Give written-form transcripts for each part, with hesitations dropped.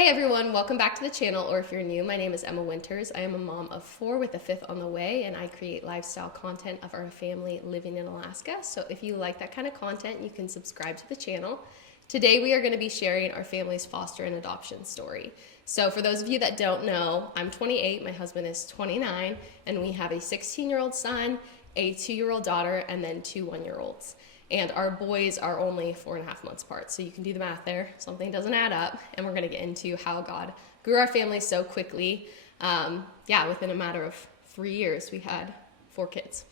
Hey everyone, welcome back to the channel, or if you're new, my name is Emma Winters. I am a mom of 4 with a 5th on the way, and I create lifestyle content of our family living in Alaska. So if you like that kind of content, you can subscribe to the channel. Today we are going to be sharing our family's foster and adoption story. So for those of you that don't know, I'm 28, my husband is 29, and we have a 16-year-old son, a 2-year-old daughter, and then 2 one-year-olds. And our boys are only 4.5 months apart. So you can do the math there. Something doesn't add up. And we're going to get into how God grew our family so quickly. Within a matter of 3 years, we had 4 kids.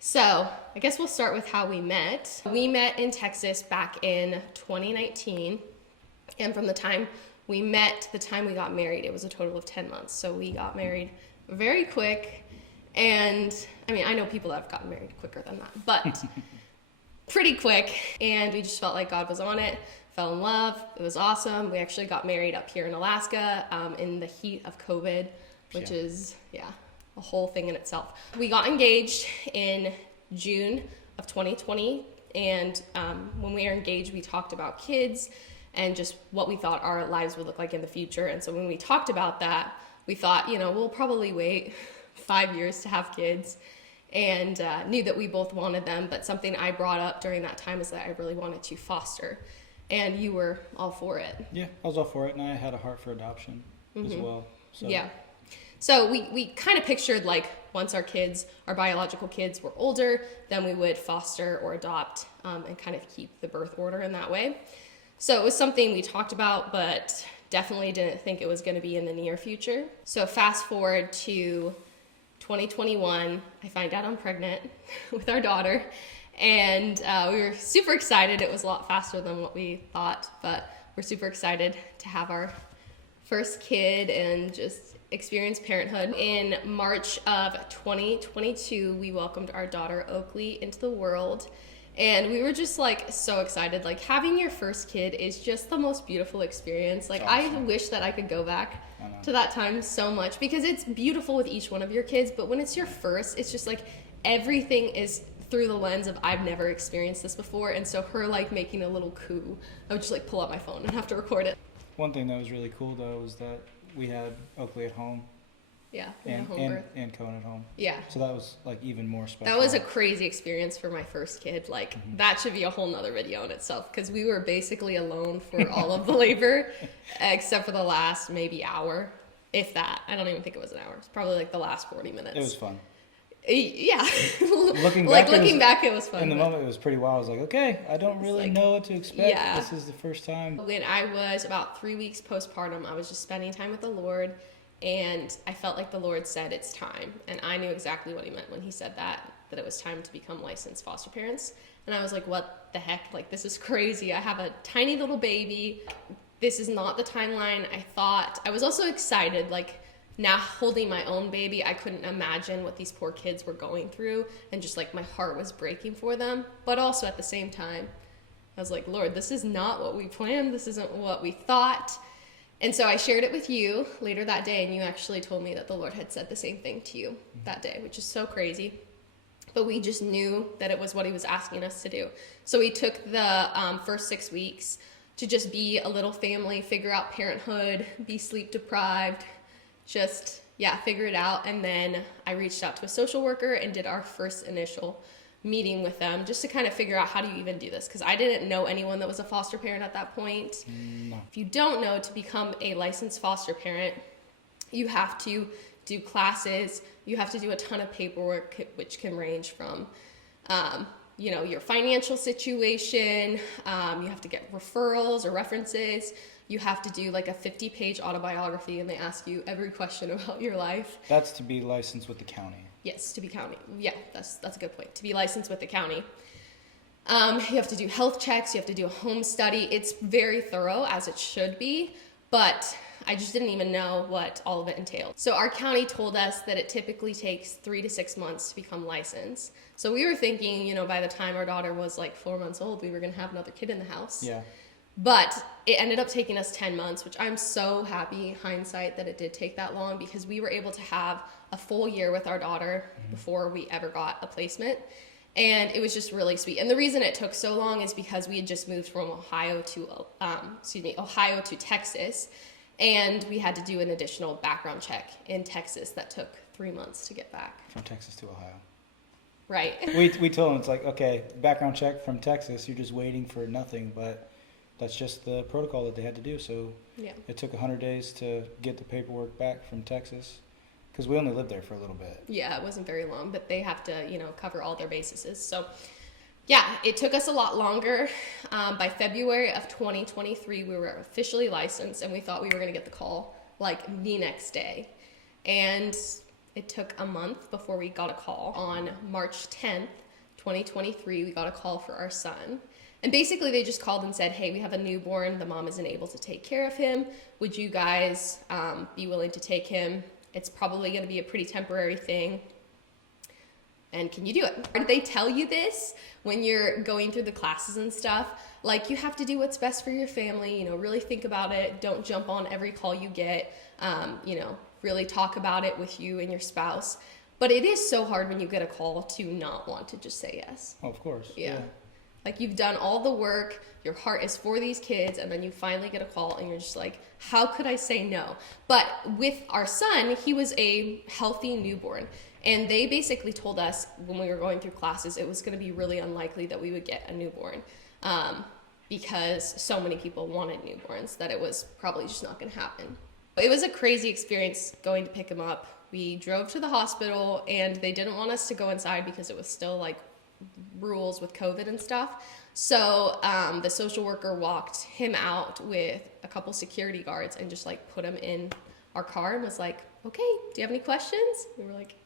So I guess we'll start with how we met. We met in Texas back in 2019. And from the time we met to the time we got married, it was a total of 10 months. So we got married very quick. And I mean, I know people that have gotten married quicker than that, but pretty quick, and we just felt like God was on it, fell in love. It was awesome. We actually got married up here in Alaska in the heat of COVID, which is a whole thing in itself. We got engaged in June of 2020, and when we were engaged, we talked about kids and just what we thought our lives would look like in the future. And so when we talked about that, we thought, we'll probably wait 5 years to have kids. And knew that we both wanted them, but something I brought up during that time is that I really wanted to foster, and you were all for it. Yeah, I was all for it, and I had a heart for adoption as well. So we kind of pictured like once our biological kids were older, then we would foster or adopt and kind of keep the birth order in that way. So it was something we talked about, but definitely didn't think it was going to be in the near future. So fast forward to 2021, I find out I'm pregnant with our daughter, and we were super excited. It was a lot faster than what we thought, but we're super excited to have our first kid and just experience parenthood. In March of 2022, we welcomed our daughter Oakley into the world, and we were just like so excited. Like, having your first kid is just the most beautiful experience. Like, awesome. I wish that I could go back to that time so much, because it's beautiful with each one of your kids, but when it's your first, it's just like everything is through the lens of I've never experienced this before. And so her like making a little coup, I would just like pull out my phone and have to record it. One thing that was really cool though was that we had Oakley at home. Yeah, and Cohen at home. Yeah. So that was like even more special. That was a crazy experience for my first kid. Like that should be a whole nother video in itself, because we were basically alone for all of the labor, except for the last maybe hour, if that. I don't even think it was an hour. It's probably like the last 40 minutes. It was fun. Yeah. Looking back, it was fun. In the moment, it was pretty wild. I was like, okay, I don't really know what to expect. Yeah. This is the first time. When I was about 3 weeks postpartum, I was just spending time with the Lord. And I felt like the Lord said, it's time. And I knew exactly what he meant when he said that it was time to become licensed foster parents. And I was like, what the heck? Like, this is crazy. I have a tiny little baby. This is not the timeline I thought. I was also excited, like, now holding my own baby, I couldn't imagine what these poor kids were going through. And just like my heart was breaking for them. But also at the same time, I was like, Lord, this is not what we planned. This isn't what we thought. And so I shared it with you later that day, and you actually told me that the Lord had said the same thing to you that day, which is so crazy. But we just knew that it was what he was asking us to do. So we took the first 6 weeks to just be a little family, figure out parenthood, be sleep deprived, just, figure it out. And then I reached out to a social worker and did our first initial meeting with them just to kind of figure out how do you even do this, because I didn't know anyone that was a foster parent at that point. No. If you don't know, to become a licensed foster parent, you have to do classes, you have to do a ton of paperwork, which can range from your financial situation, you have to get referrals or references, you have to do like a 50-page autobiography, and they ask you every question about your life. That's to be licensed with the county. Yes, to be county. Yeah, that's a good point. To be licensed with the county. You have to do health checks. You have to do a home study. It's very thorough, as it should be, but I just didn't even know what all of it entailed. So our county told us that it typically takes 3 to 6 months to become licensed. So we were thinking, by the time our daughter was like 4 months old, we were going to have another kid in the house. Yeah. But it ended up taking us 10 months, which I'm so happy, hindsight, that it did take that long, because we were able to have a full year with our daughter before we ever got a placement. And it was just really sweet. And the reason it took so long is because we had just moved from Ohio to Texas. And we had to do an additional background check in Texas that took 3 months to get back. From Texas to Ohio. Right. We told them, it's like, okay, background check from Texas, you're just waiting for nothing, but that's just the protocol that they had to do. So yeah. It took 100 days to get the paperwork back from Texas, because we only lived there for a little bit. Yeah, it wasn't very long, but they have to, cover all their bases. So yeah, it took us a lot longer. By February of 2023, we were officially licensed, and we thought we were going to get the call like the next day. And it took a month before we got a call. On March 10th, 2023, we got a call for our son. And basically they just called and said, hey, we have a newborn. The mom isn't able to take care of him. Would you guys be willing to take him? It's probably going to be a pretty temporary thing. And can you do it? Did they tell you this when you're going through the classes and stuff? Like, you have to do what's best for your family, really think about it. Don't jump on every call you get, really talk about it with you and your spouse. But it is so hard when you get a call to not want to just say yes. Oh, of course. Yeah. Like, you've done all the work, your heart is for these kids, and then you finally get a call and you're just like, how could I say no? But with our son, he was a healthy newborn. And they basically told us when we were going through classes, it was going to be really unlikely that we would get a newborn, because so many people wanted newborns that it was probably just not going to happen. It was a crazy experience going to pick him up. We drove to the hospital, and they didn't want us to go inside because it was still like rules with COVID and stuff. So the social worker walked him out with a couple security guards and just like put him in our car and was like, okay, do you have any questions? We were like,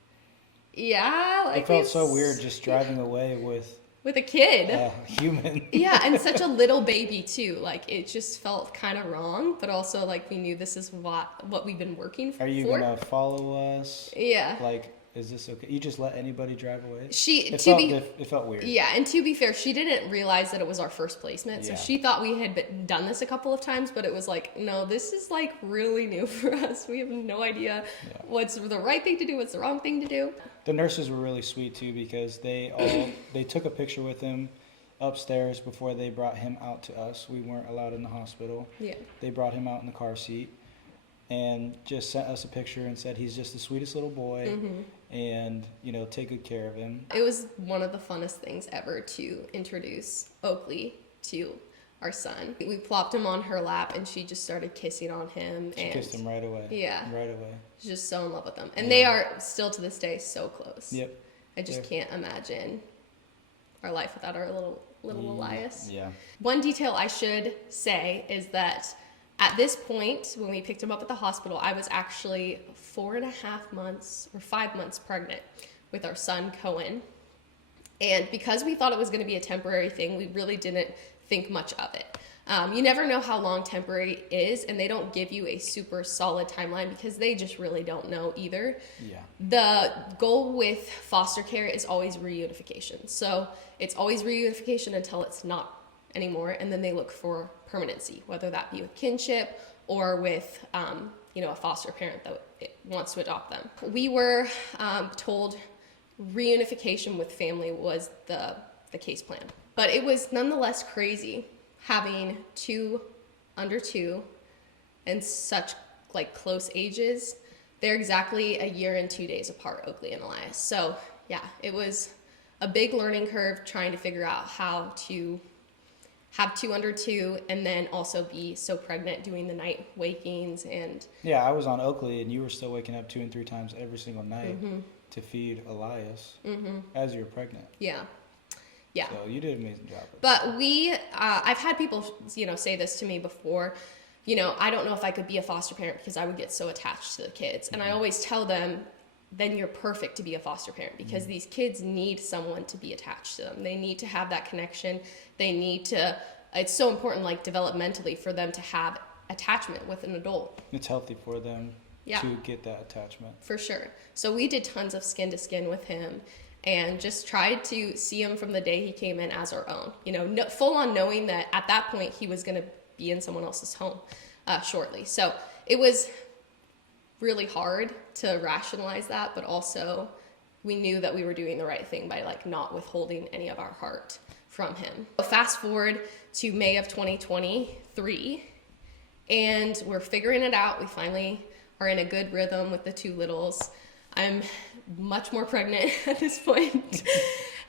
yeah. Like, it felt so weird just driving away with a kid. A human. Yeah, and such a little baby too. Like, it just felt kind of wrong, but also like we knew this is what we've been working for. Are you gonna follow us? Yeah. Like, is this okay? You just let anybody drive away? It felt weird. Yeah, and to be fair, she didn't realize that it was our first placement. So Yeah. she thought we had done this a couple of times, but it was like, no, this is like really new for us. We have no idea what's the right thing to do, what's the wrong thing to do. The nurses were really sweet too, because they took a picture with him upstairs before they brought him out to us. We weren't allowed in the hospital. Yeah. They brought him out in the car seat and just sent us a picture and said he's just the sweetest little boy. Mm-hmm. And take good care of him. It was one of the funnest things ever to introduce Oakley to our son. We plopped him on her lap and she just started kissing on him. She kissed him right away. Yeah. Right away. She's just so in love with them. And they are still to this day so close. Yep. I just can't imagine our life without our little Elias. Yeah. One detail I should say is that at this point, when we picked him up at the hospital, I was actually 4.5 months or 5 months pregnant with our son, Cohen. And because we thought it was going to be a temporary thing, we really didn't think much of it. You never know how long temporary is, and they don't give you a super solid timeline because they just really don't know either. Yeah. The goal with foster care is always reunification. So it's always reunification until it's not anymore, and then they look for permanency, whether that be with kinship or with a foster parent that wants to adopt them. We were told reunification with family was the case plan, but it was nonetheless crazy having two under 2 and such like close ages. They're exactly a year and 2 days apart, Oakley and Elias. So yeah, it was a big learning curve trying to figure out how to have 2 under 2 and then also be so pregnant doing the night wakings. And yeah, I was on Oakley and you were still waking up 2 and 3 times every single night to feed Elias as you were pregnant. Yeah. Yeah. So you did an amazing job. But I've had people, say this to me before, I don't know if I could be a foster parent because I would get so attached to the kids. And I always tell them, then you're perfect to be a foster parent because these kids need someone to be attached to them. They need to have that connection. They need to, it's so important, like developmentally, for them to have attachment with an adult. It's healthy for them to get that attachment. For sure. So we did tons of skin to skin with him and just tried to see him from the day he came in as our own, full on knowing that at that point he was going to be in someone else's home shortly. So it was really hard to rationalize that, but also we knew that we were doing the right thing by like not withholding any of our heart from him. Fast forward to May of 2023, And we're figuring it out. We finally are in a good rhythm with the two littles. I'm much more pregnant at this point.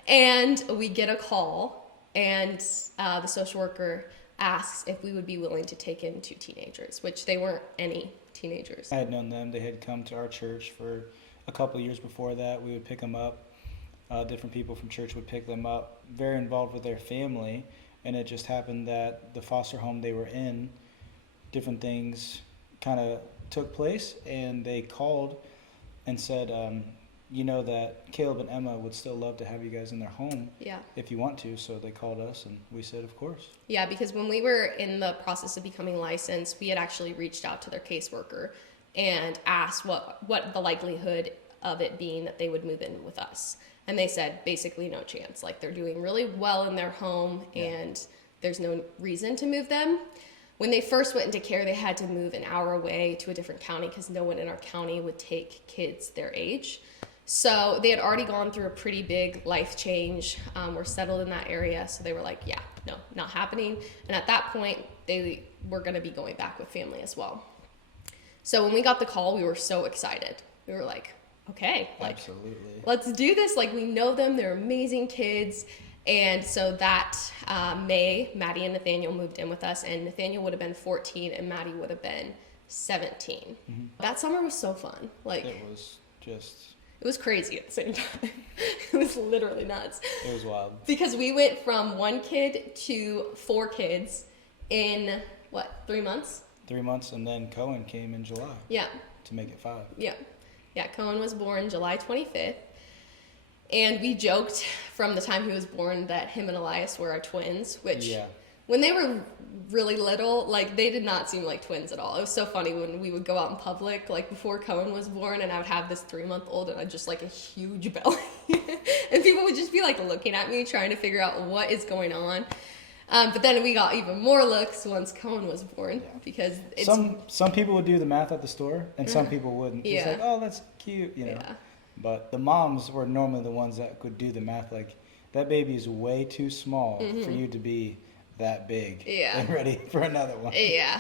And we get a call, and the social worker asks if we would be willing to take in 2 teenagers, which they weren't any teenagers. I had known them. They had come to our church for a couple of years before that. We would pick them up. Different people from church would pick them up. Very involved with their family. And it just happened that the foster home they were in, different things kind of took place. And they called and said, you know that Caleb and Emma would still love to have you guys in their home Yeah. if you want to. So they called us, and we said, of course. Yeah, because when we were in the process of becoming licensed, we had actually reached out to their caseworker and asked what the likelihood of it being that they would move in with us. And they said basically no chance. Like, they're doing really well in their home, and there's no reason to move them. When they first went into care, they had to move an hour away to a different county because no one in our county would take kids their age. So they had already gone through a pretty big life change. Were settled in that area. So they were like, yeah, no, not happening. And at that point, they were going to be going back with family as well. So when we got the call, we were so excited. We were like, okay, like, Absolutely. let's do this. Like, we know them. They're amazing kids. And so that May, Maddie and Nathaniel moved in with us, and Nathaniel would have been 14 and Maddie would have been 17. Mm-hmm. That summer was so fun. Like, It was just, it was crazy at the same time. It was literally nuts. it was wild. Because we went from 1 kid to 4 kids in, 3 months? 3 months, and then Cohen came in July Yeah. to make it 5. Yeah. Yeah, Cohen was born July 25th. And we joked from the time he was born that him and Elias were our twins, which when they were really little, like, they did not seem like twins at all. It was so funny when we would go out in public, like before Cohen was born, and I would have this 3-month-old and I'd just like a huge belly. And people would just be like looking at me trying to figure out what is going on. But then we got even more looks once Cohen was born because it's... Some people would do the math at the store, and some people wouldn't. It's like, oh, that's cute, you know. Yeah. But the moms were normally the ones that could do the math. Like, that baby is way too small for you to be that big and ready for another one. Yeah.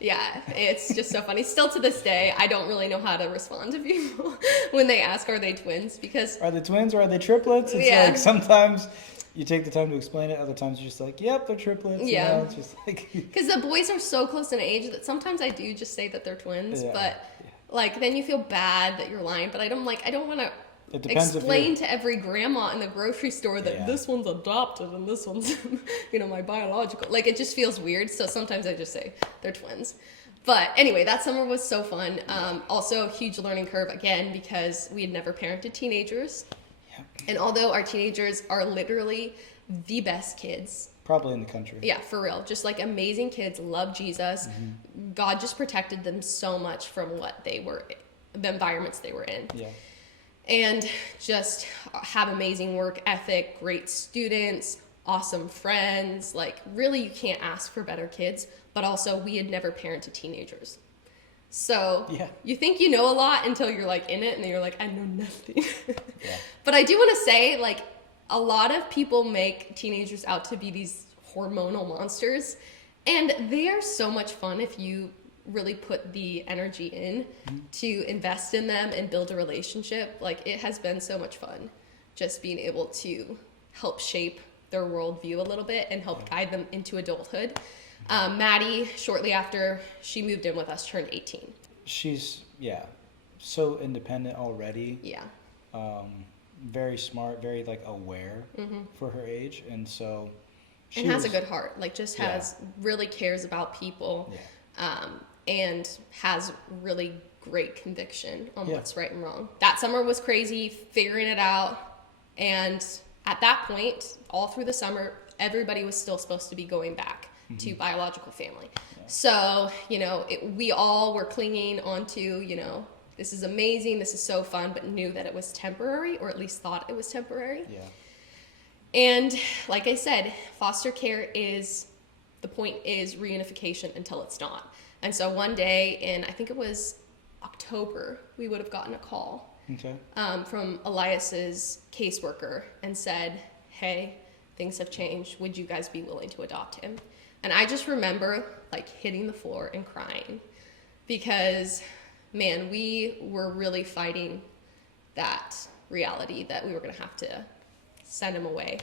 Yeah, it's just so funny. Still to this day, I don't really know how to respond to people when they ask, are they twins? Because... Are they twins or are they triplets? It's like sometimes you take the time to explain it. Other times you're just like, yep, they're triplets. Yeah. You know, it's just like... Because the boys are so close in age that sometimes I do just say that they're twins, but... Like, then you feel bad that you're lying, but I don't want to explain to every grandma in the grocery store that this one's adopted and this one's, my biological. Like, it just feels weird, so sometimes I just say they're twins. But anyway, that summer was so fun. Also, a huge learning curve, again, because we had never parented teenagers. Yeah. And although our teenagers are literally the best kids... Probably in the country. Yeah, for real. Just like amazing kids, love Jesus. Mm-hmm. God just protected them so much from the environments they were in. Yeah. And just have amazing work ethic, great students, awesome friends. Like, really, you can't ask for better kids. But also, we had never parented teenagers. So you think you know a lot until you're like in it and then you're like, I know nothing. But I do want to say, like, a lot of people make teenagers out to be these hormonal monsters, and they are so much fun if you really put the energy in to invest in them and build a relationship. Like, it has been so much fun just being able to help shape their worldview a little bit and help guide them into adulthood. Maddie, shortly after she moved in with us, turned 18. She's, so independent already. Yeah. Very smart, very like aware for her age, and so she has a good heart. Like, just really cares about people, and has really great conviction on what's right and wrong. That summer was crazy, figuring it out, and at that point, all through the summer, everybody was still supposed to be going back to biological family. Yeah. So we all were clinging onto this is amazing, this is so fun, but knew that it was temporary, or at least thought it was temporary. Yeah. And like I said, foster care the point is reunification until it's not. And so one day in, I think it was October, we would have gotten a call from Elias's caseworker and said, hey, things have changed. Would you guys be willing to adopt him? And I just remember like hitting the floor and crying because, man, we were really fighting that reality that we were going to have to send him away.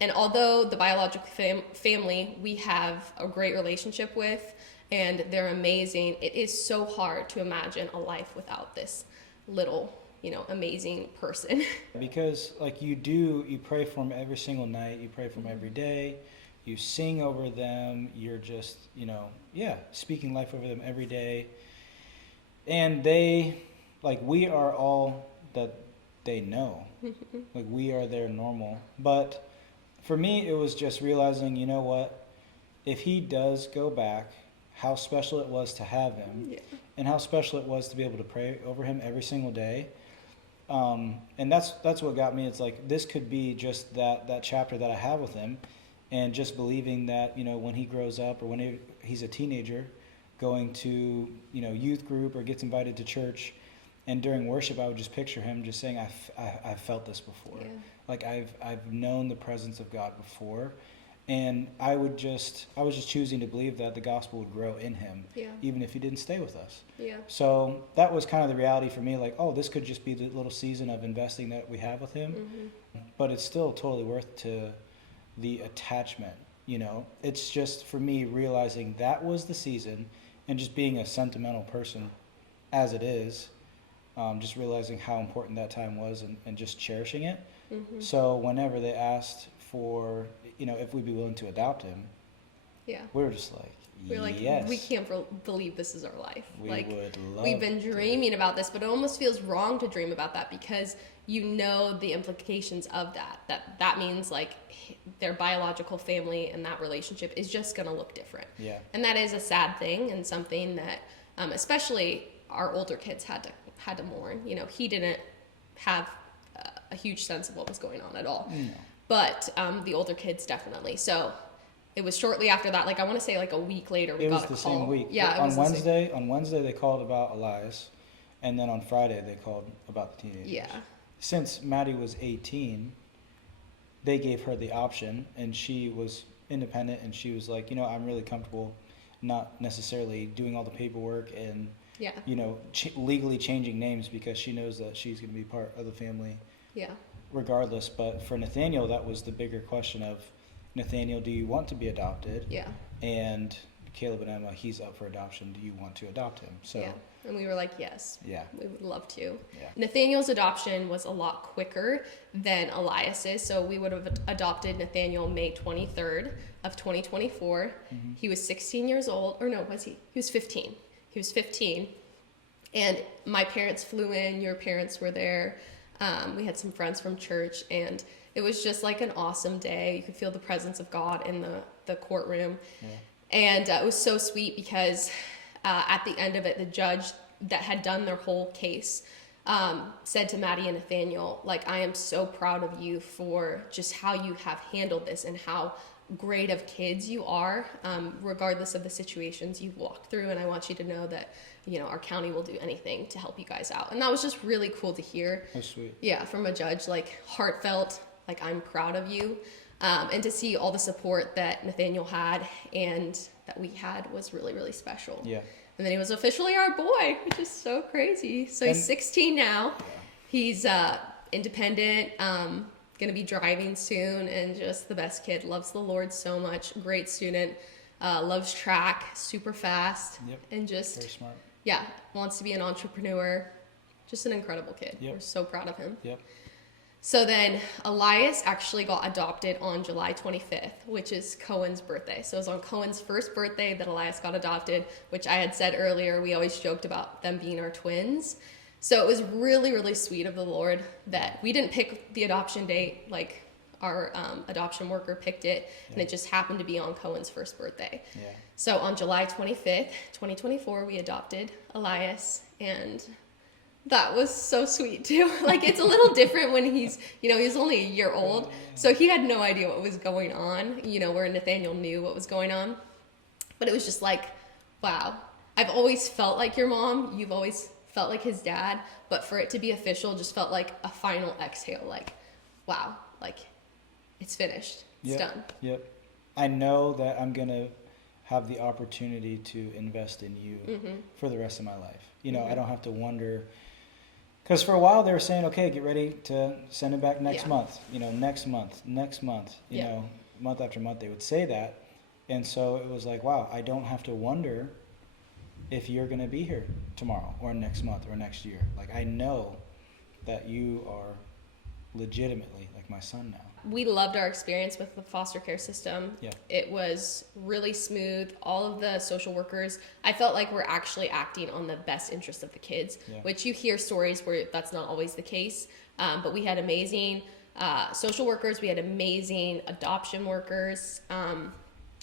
And although the biological family we have a great relationship with and they're amazing, it is so hard to imagine a life without this little, amazing person. Because like you pray for them every single night, you pray for them every day, you sing over them, you're just, speaking life over them every day. And they, like, we are all that they know. Like, we are their normal. But for me, it was just realizing, you know what? If he does go back, how special it was to have him, and how special it was to be able to pray over him every single day. And that's what got me. It's like, this could be just that chapter that I have with him, and just believing that, when he grows up or when he's a teenager, going to, youth group or gets invited to church, and during worship, I would just picture him just saying, I've felt this before. Yeah. Like I've known the presence of God before. And I was just choosing to believe that the gospel would grow in him, even if he didn't stay with us. Yeah. So that was kind of the reality for me, like, oh, this could just be the little season of investing that we have with him. But it's still totally worth to the attachment, It's just, for me, realizing that was the season, and just being a sentimental person as it is, just realizing how important that time was, and just cherishing it. So whenever they asked for, if we'd be willing to adopt him, we were just like, we're like, yes. We can't believe this is our life. We've been dreaming about this, but it almost feels wrong to dream about that because the implications of that means like their biological family and that relationship is just going to look different. Yeah. And that is a sad thing, and something that especially our older kids had to mourn. He didn't have a huge sense of what was going on at all. No. But the older kids definitely. So it was shortly after that, like I want to say like a week later, we got a call. It was the same week. Yeah, on Wednesday they called about Elias, and then on Friday they called about the teenagers. Yeah. Since Maddie was 18, they gave her the option, and she was independent, and she was like, I'm really comfortable not necessarily doing all the paperwork and legally changing names, because she knows that she's going to be part of the family. Yeah. Regardless. But for Nathaniel, that was the bigger question of, Nathaniel, do you want to be adopted? Yeah. And Caleb and Emma, he's up for adoption. Do you want to adopt him? So yeah. And we were like, yes. Yeah. We would love to. Yeah. Nathaniel's adoption was a lot quicker than Elias's. So we would have adopted Nathaniel May 23rd of 2024. He was 16 years old. Or no, was he? He was 15. He was 15. And my parents flew in. Your parents were there. We had some friends from church, and it was just like an awesome day. You could feel the presence of God in the courtroom. Yeah. And it was so sweet because at the end of it, the judge that had done their whole case said to Maddie and Nathaniel, like, I am so proud of you for just how you have handled this and how great of kids you are, regardless of the situations you've walked through. And I want you to know that, our county will do anything to help you guys out. And that was just really cool to hear. That's sweet. Yeah, from a judge, like heartfelt, like I'm proud of you. And to see all the support that Nathaniel had and that we had was really, really special. Yeah. And then he was officially our boy, which is so crazy. So he's 16 now. Yeah. He's independent, going to be driving soon, and just the best kid. Loves the Lord so much. Great student. Loves track, super fast. Yep. And just very smart. Yeah, wants to be an entrepreneur. Just an incredible kid. Yep. We're so proud of him. Yep. So then Elias actually got adopted on July 25th, which is Cohen's birthday. So it was on Cohen's first birthday that Elias got adopted, which I had said earlier, we always joked about them being our twins. So it was really, really sweet of the Lord that we didn't pick the adoption date, like our adoption worker picked it, and it just happened to be on Cohen's first birthday. Yeah. So on July 25th, 2024, we adopted Elias, and that was so sweet too. Like, it's a little different when he's only a year old, so he had no idea what was going on, where Nathaniel knew what was going on. But it was just like, wow, I've always felt like your mom, you've always felt like his dad, but for it to be official just felt like a final exhale, like, wow, like, it's finished, it's done. Yep. I know that I'm going to have the opportunity to invest in you for the rest of my life. You know, I don't have to wonder. Because for a while they were saying, okay, get ready to send it back next month. You know, next month. You know, month after month they would say that. And so it was like, wow, I don't have to wonder if you're going to be here tomorrow or next month or next year. Like, I know that you are legitimately like my son now. We loved our experience with the foster care system. Yeah. It was really smooth. All of the social workers, I felt like we're actually acting on the best interest of the kids, which you hear stories where that's not always the case. But we had amazing social workers. We had amazing adoption workers.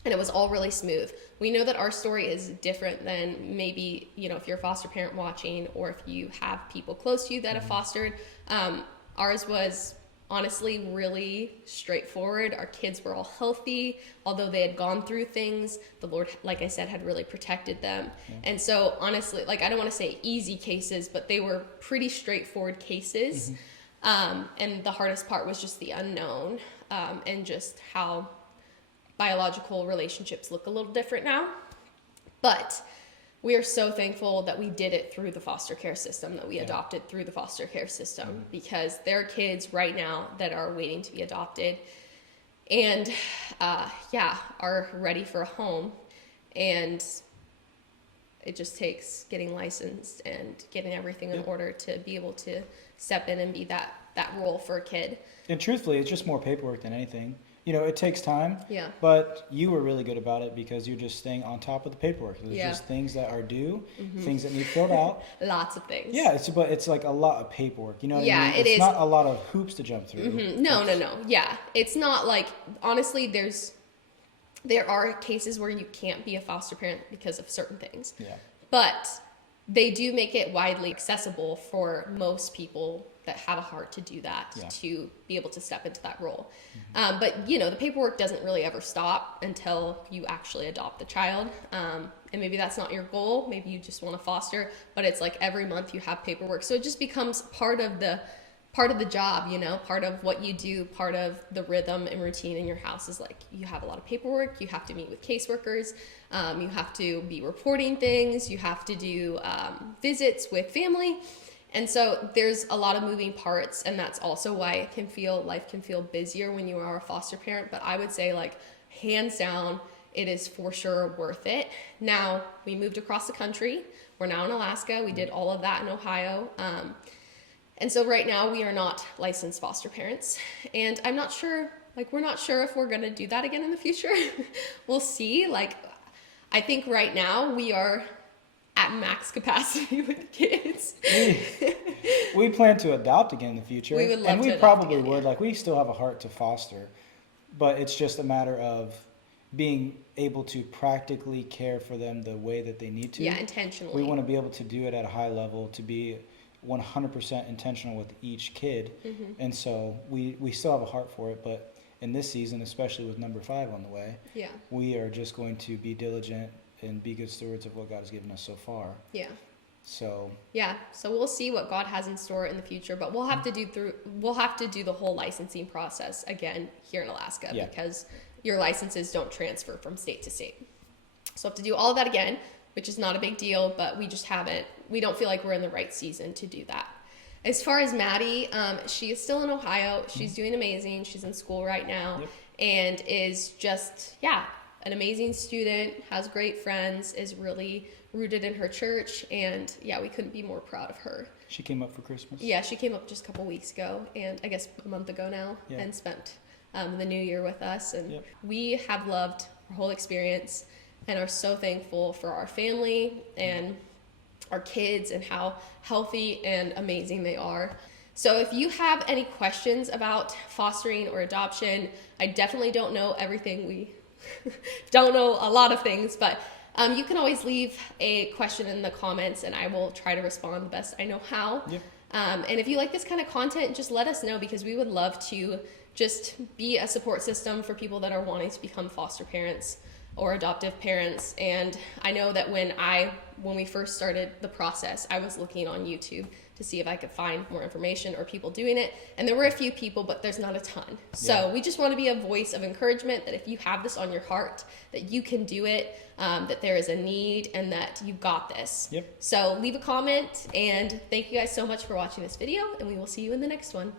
And it was all really smooth. We know that our story is different than maybe, you know, if you're a foster parent watching or if you have people close to you that have fostered. Ours was honestly really straightforward. Our kids were all healthy. Although they had gone through things, the Lord, like I said, had really protected them. And so honestly, like, I don't want to say easy cases, but they were pretty straightforward cases. And the hardest part was just the unknown, and just how biological relationships look a little different now. But we are so thankful that we did it through the foster care system, that we adopted through the foster care system, because there are kids right now that are waiting to be adopted and, are ready for a home. And it just takes getting licensed and getting everything in order to be able to step in and be that role for a kid. And truthfully, it's just more paperwork than anything. You know, it takes time. Yeah. But you were really good about it because you're just staying on top of the paperwork. There's just things that are due, things that need filled out. Lots of things. Yeah, it's like a lot of paperwork. You know what I mean? It is. It's not a lot of hoops to jump through. No. Yeah. It's not like, honestly, there are cases where you can't be a foster parent because of certain things. Yeah. But they do make it widely accessible for most people that have a heart to do that, to be able to step into that role. But, you know, the paperwork doesn't really ever stop until you actually adopt the child. And maybe that's not your goal. Maybe you just want to foster, but it's like every month you have paperwork. So it just becomes part of the job, you know, part of what you do, part of the rhythm and routine in your house is like you have a lot of paperwork, you have to meet with caseworkers, you have to be reporting things, you have to do visits with family. And so there's a lot of moving parts, and that's also why life can feel busier when you are a foster parent. But I would say, like, hands down, it is for sure worth it. Now, we moved across the country. We're now in Alaska. We did all of that in Ohio. And so right now we are not licensed foster parents. And I'm not sure, like, we're not sure if we're going to do that again in the future. We'll see. Like, I think right now we are at max capacity with kids. We plan to adopt again in the future. We would love and to we adopt probably again, would. Like, we still have a heart to foster, but it's just a matter of being able to practically care for them the way that they need to. Yeah, intentionally. We want to be able to do it at a high level, to be 100% intentional with each kid. And so we still have a heart for it, but in this season, especially with number 5 on the way, we are just going to be diligent and be good stewards of what God has given us so far. So we'll see what God has in store in the future, but we'll have to do the whole licensing process again here in Alaska, because your licenses don't transfer from state to state. So we'll have to do all of that again, which is not a big deal, but we don't feel like we're in the right season to do that. As far as Maddie, she is still in Ohio. She's doing amazing. She's in school right now and is just, an amazing student, has great friends, is really rooted in her church, and we couldn't be more proud of her. She came up for Christmas? Yeah, she came up just a couple weeks ago, and I guess a month ago now, and spent the new year with us, and we have loved our whole experience and are so thankful for our family and our kids and how healthy and amazing they are. So if you have any questions about fostering or adoption, I definitely don't know everything. We don't know a lot of things, but you can always leave a question in the comments and I will try to respond the best I know how. And if you like this kind of content, just let us know, because we would love to just be a support system for people that are wanting to become foster parents. or adoptive parents. And I know that when we first started the process, I was looking on YouTube to see if I could find more information or people doing it. And there were a few people, but there's not a ton. So we just want to be a voice of encouragement that if you have this on your heart, that you can do it, that there is a need, and that you've got this. Yep. So leave a comment, and thank you guys so much for watching this video, and we will see you in the next one.